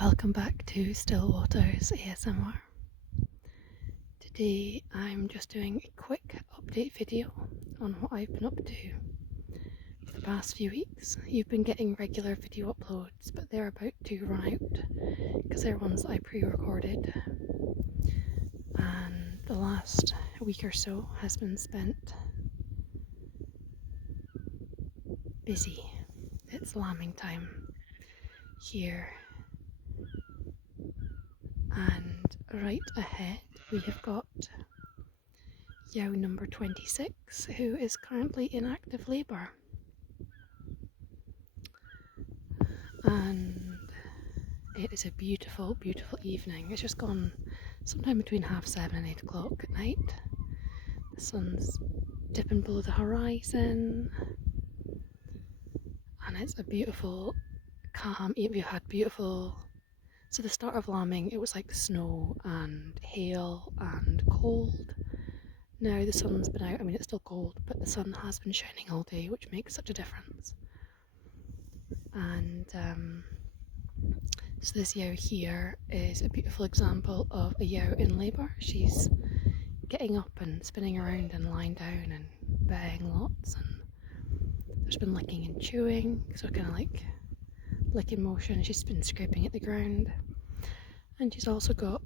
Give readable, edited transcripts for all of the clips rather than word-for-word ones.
Welcome back to Stillwater's ASMR. Today I'm just doing a quick update video on what I've been up to for the past few weeks. You've been getting regular video uploads, but they're about to run out because they're ones I pre-recorded, and the last week or so has been spent busy. It's lambing time here, and right ahead we have got Yow number 26, who is currently in active labour. And it is a beautiful, beautiful evening. It's just gone sometime between 7:30 and 8 o'clock at night. The sun's dipping below the horizon, and it's a beautiful, calm. We've had beautiful. So the start of lambing, it was like snow and hail and cold. Now the sun's been out. I mean, it's still cold, but the sun has been shining all day, which makes such a difference. And so this yow here is a beautiful example of a yow in labour. She's getting up and spinning around and lying down and baying lots, and there's been licking and chewing, so kind of like licking motion. She's been scraping at the ground, and she's also got,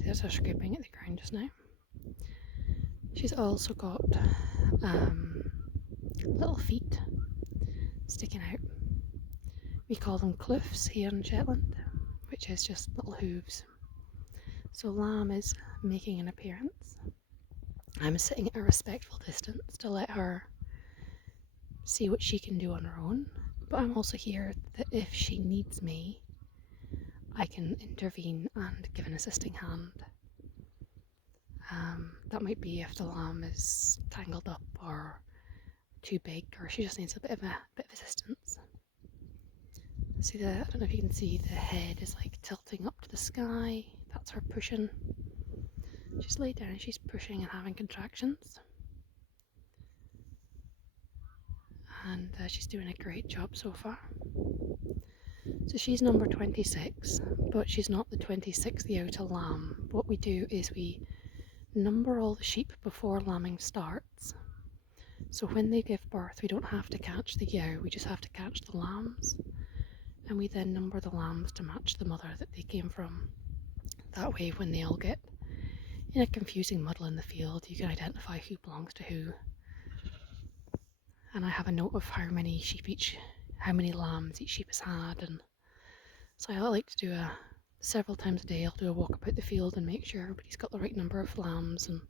there's her scraping at the ground just now. She's also got little feet sticking out. We call them kloofs here in Shetland, which is just little hooves. So Lamb is making an appearance. I'm sitting at a respectful distance to let her see what she can do on her own, but I'm also here that if she needs me, I can intervene and give an assisting hand. That might be if the lamb is tangled up or too big, or she just needs a bit of assistance. See I don't know if you can see, the head is like tilting up to the sky. That's her pushing. She's laid down, she's pushing and having contractions. And she's doing a great job so far. So she's number 26, but she's not the 26th yow to lamb. What we do is we number all the sheep before lambing starts. So when they give birth, we don't have to catch the yow, we just have to catch the lambs. And we then number the lambs to match the mother that they came from. That way, when they all get in a confusing muddle in the field, you can identify who belongs to who. And I have a note of how many lambs each sheep has had, and so I like to do several times a day I'll do a walk about the field and make sure everybody's got the right number of lambs and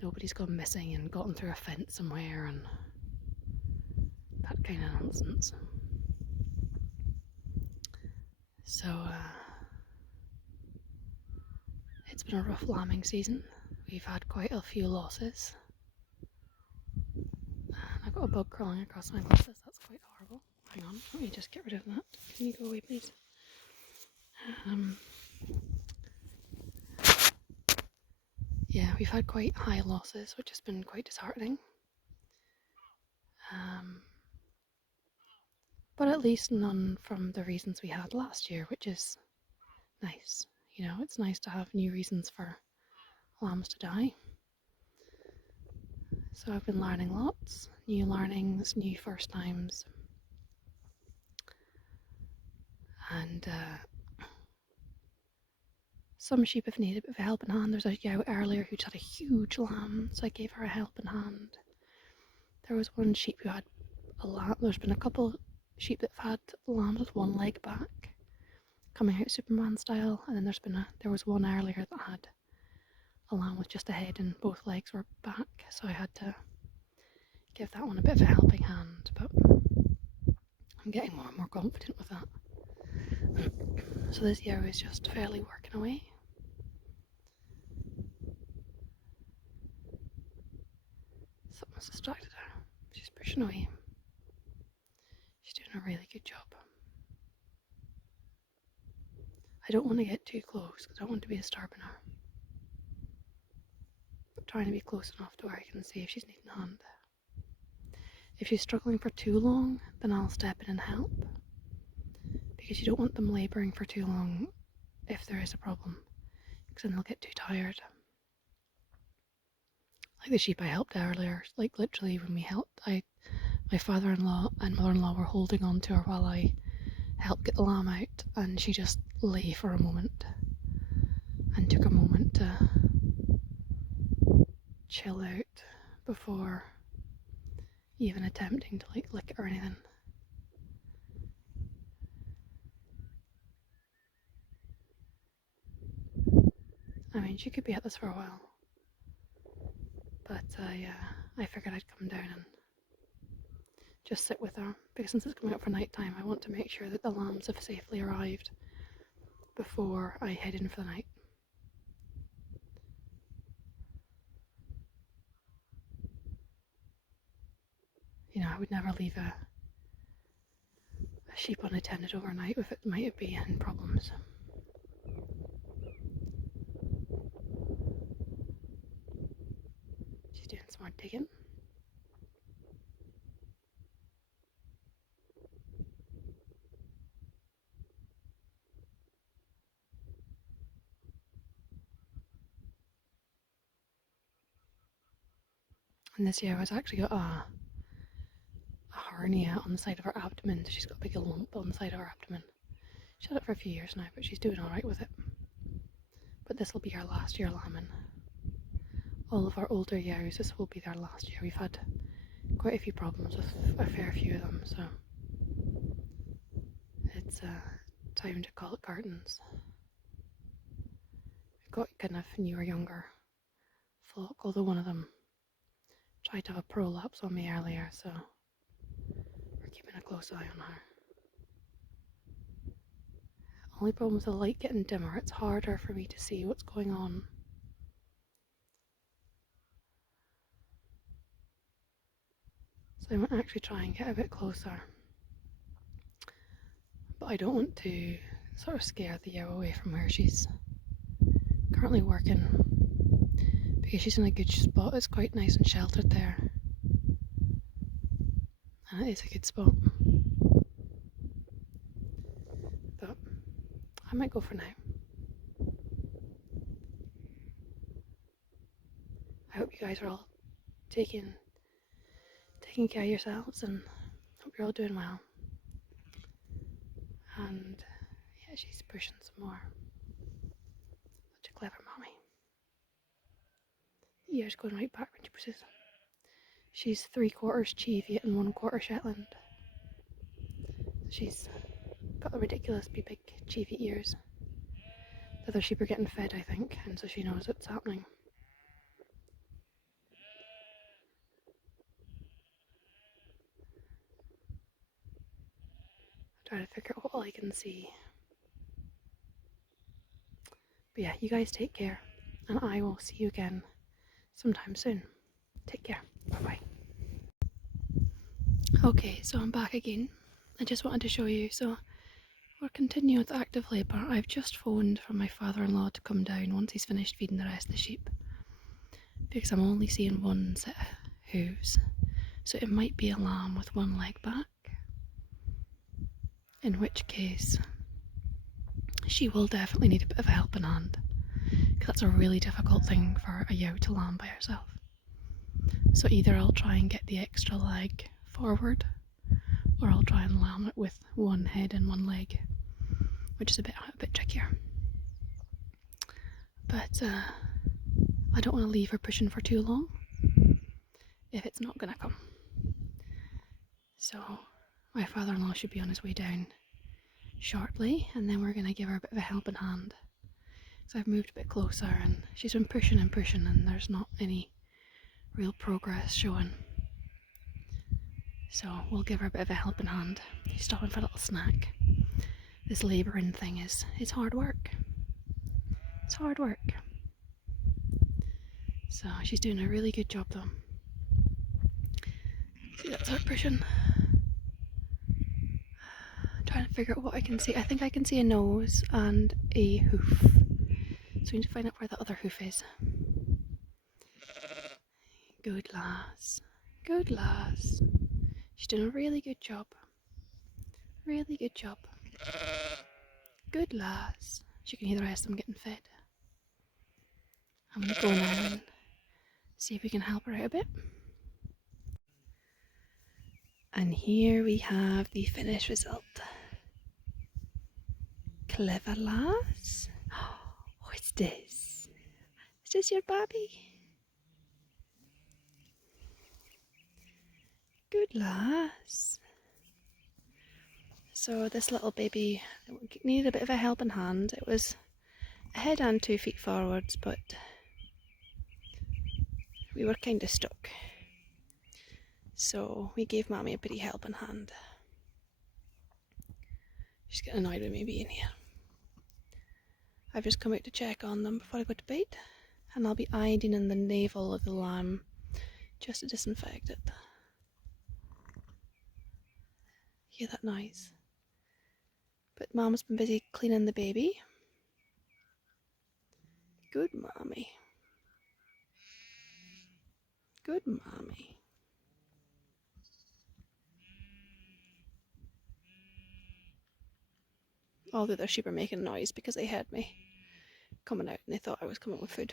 nobody's gone missing and gotten through a fence somewhere and that kind of nonsense. So it's been a rough lambing season. We've had quite a few losses. And I've got a bug crawling across my glasses, that's quite horrible. Hang on, let me just get rid of that. Can you go away, please? Yeah, we've had quite high losses, which has been quite disheartening. But at least none from the reasons we had last year, which is nice. You know, it's nice to have new reasons for lambs to die. So I've been learning lots, new learnings, new first times. And some sheep have needed a bit of a helping hand. There's a yow earlier who had a huge lamb, so I gave her a helping hand. There was one sheep who had a lamb. There's been a couple sheep that have had lambs with one leg back, coming out Superman style, and then there was one earlier that had a lamb with just a head and both legs were back, so I had to give that one a bit of a helping hand, but I'm getting more and more confident with that. So this yow is just fairly working away. Something's distracted her. She's pushing away. She's doing a really good job. I don't want to get too close because I don't want to be disturbing her. I'm trying to be close enough to where I can see if she's needing a hand. If she's struggling for too long, then I'll step in and help. because you don't want them labouring for too long if there is a problem, because then they'll get too tired. Like the sheep I helped earlier, like literally when we helped, my father-in-law and mother-in-law were holding on to her while I helped get the lamb out, and she just lay for a moment and took a moment to chill out before even attempting to like lick it or anything. I mean, she could be at this for a while, but I figured I'd come down and just sit with her, because since it's coming up for night time, I want to make sure that the lambs have safely arrived before I head in for the night. You know, I would never leave a sheep unattended overnight if it might be in problems. She's doing some more digging. And this year I've actually got a hernia on the side of her abdomen. She's got a big lump on the side of her abdomen. She's had it for a few years now, but she's doing alright with it. But this will be her last year lambing. All of our older ewes, this will be their last year. We've had quite a few problems with a fair few of them, so it's time to call it curtains. We've got kind of newer, younger flock, although one of them tried to have a prolapse on me earlier, so we're keeping a close eye on her. Only problem with the light getting dimmer, it's harder for me to see what's going on. So I might actually try and get a bit closer. But I don't want to sort of scare the ewe away from where she's currently working, because she's in a good spot. It's quite nice and sheltered there, and it is a good spot. But I might go for now. I hope you guys are all taking care of yourselves, and hope you're all doing well. And yeah, she's pushing some more. Such a clever mommy. Ears going right back when she pushes. She's 3/4 Cheviot and 1/4 Shetland. She's got the ridiculously big Cheviot ears. The other sheep are getting fed, I think, and so she knows it's happening. I'm trying to figure out what all I can see. But yeah, you guys take care, and I will see you again sometime soon. Take care. Bye-bye. Okay, so I'm back again. I just wanted to show you, so we're continuing with active labour. I've just phoned for my father-in-law to come down once he's finished feeding the rest of the sheep, because I'm only seeing one set of hooves, so it might be a lamb with one leg back, in which case she will definitely need a bit of a helping hand, because that's a really difficult thing for a ewe to lamb by herself. So either I'll try and get the extra leg forward, or I'll try and lamb it with one head and one leg, which is a bit trickier. But I don't want to leave her pushing for too long if it's not going to come. So my father-in-law should be on his way down shortly, and then we're going to give her a bit of a helping hand. So I've moved a bit closer, and she's been pushing and pushing, and there's not any real progress showing. So we'll give her a bit of a helping hand. She's stopping for a little snack. This labouring thing is hard work. It's hard work. So she's doing a really good job though. See, that's her pushing. I'm trying to figure out what I can see. I think I can see a nose and a hoof. So we need to find out where the other hoof is. Good lass. Good lass. She's doing a really good job. Really good job. Good lass. She can hear the rest of them getting fed. I'm going to go now and see if we can help her out a bit. And here we have the finished result. Clever lass. What's this? Is this your baby? Good lass. So this little baby needed a bit of a helping hand. It was a head and 2 feet forwards, but we were kind of stuck. So we gave Mammy a pretty helping hand. She's getting annoyed with me being here. I've just come out to check on them before I go to bed, and I'll be iodine in the navel of the lamb just to disinfect it. Hear that noise? But Mum's been busy cleaning the baby. Good Mommy. Good Mommy. All the other sheep are making noise because they heard me coming out and they thought I was coming with food.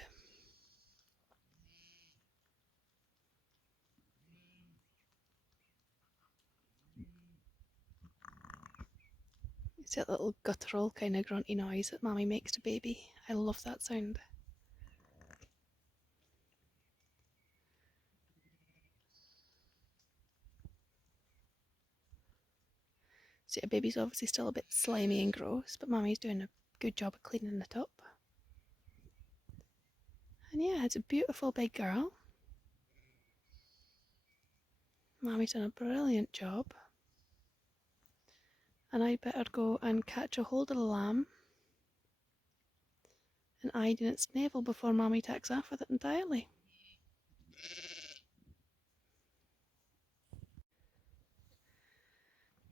It's that little guttural kind of grunty noise that Mammy makes to baby. I love that sound. See, a baby's obviously still a bit slimy and gross, but Mammy's doing a good job of cleaning it up. And yeah, it's a beautiful big girl. Mammy's done a brilliant job. And I better go and catch a hold of the lamb and hide in its navel before Mammy takes off with it entirely.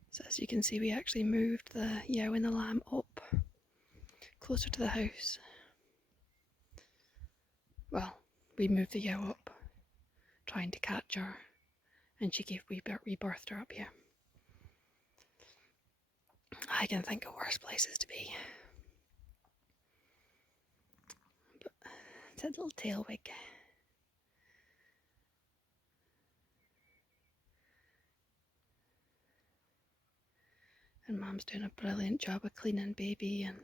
So as you can see, we actually moved the ewe and the lamb up closer to the house. Well, we moved the ewe up trying to catch her, and we rebirthed her up here. I can think of worse places to be. But it's that little tail wig. And Mum's doing a brilliant job of cleaning baby and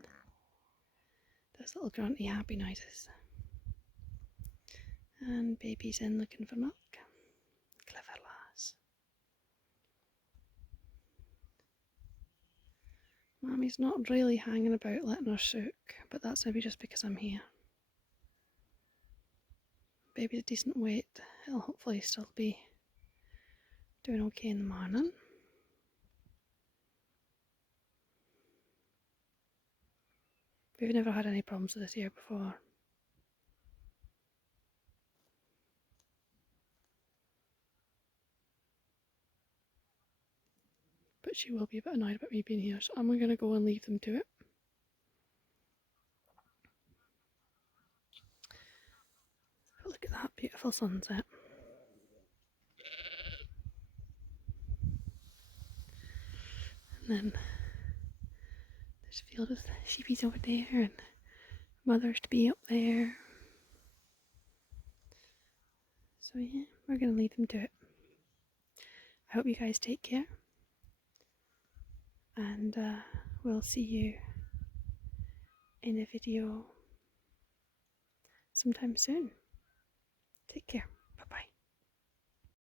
those little grunty happy noises. And baby's in looking for milk. Clever lass. Mummy's not really hanging about letting her soak, but that's maybe just because I'm here. Baby's a decent weight. It'll hopefully still be doing okay in the morning. We've never had any problems with this year before. But she will be a bit annoyed about me being here, so I'm going to go and leave them to it. But look at that beautiful sunset. And then there's a field with sheepies over there and mothers to be up there. So yeah, we're going to leave them to it. I hope you guys take care. And we'll see you in a video sometime soon. Take care.